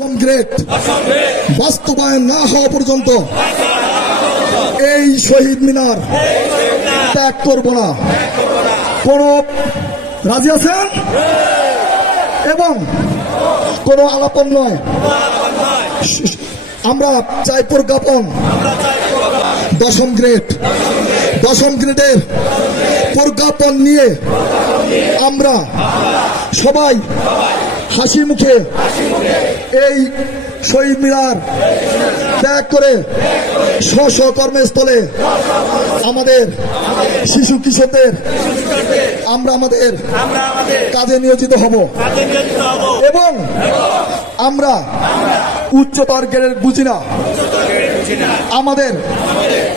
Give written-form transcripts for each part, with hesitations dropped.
Concrete বাস্তবায়ন না হওয়া পর্যন্ত এই শহীদ মিনার ত্যাগ করব না। কোন রাজি আছেন? এবং কোন আলাপন নয়, আমরা চাই প্রজ্ঞাপন। দশম গ্রেডের প্রজ্ঞাপন নিয়ে আমরা সবাই হাসি মুখে এই শহীদ মিনার ত্যাগ করে স্ব কর্মস্থলে আমাদের শিশু কিশোরদের আমরা আমাদের কাজে নিয়োজিত হব এবং আমরা উচ্চতর গ্রেডের বুঝি না। আমাদের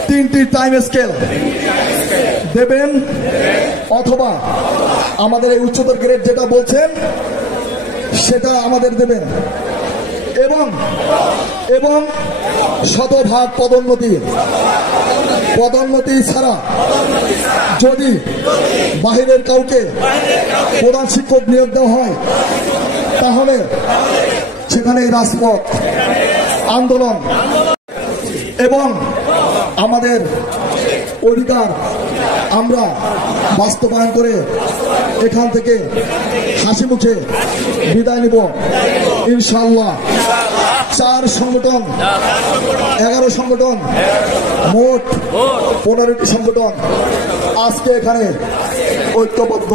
3টি টাইম স্কেল দেবেন অথবা আমাদের এই উচ্চতর গ্রেড যেটা বলছেন সেটা আমাদের দেবেন এবং শতভাগ পদোন্নতি ছাড়া যদি বাহিরের কাউকে প্রধান শিক্ষক নিয়োগ দেওয়া হয় তাহলে সেখানে রাজপথ আন্দোলন এবং আমাদের অধিকার আমরা বাস্তবায়ন করে এখান থেকে হাসি মুখে বিদায় নিব ইনশাআল্লাহ। 4 সংগঠন 11 সংগঠন মোট 15টি সংগঠন আজকে এখানে ঐক্যবদ্ধ।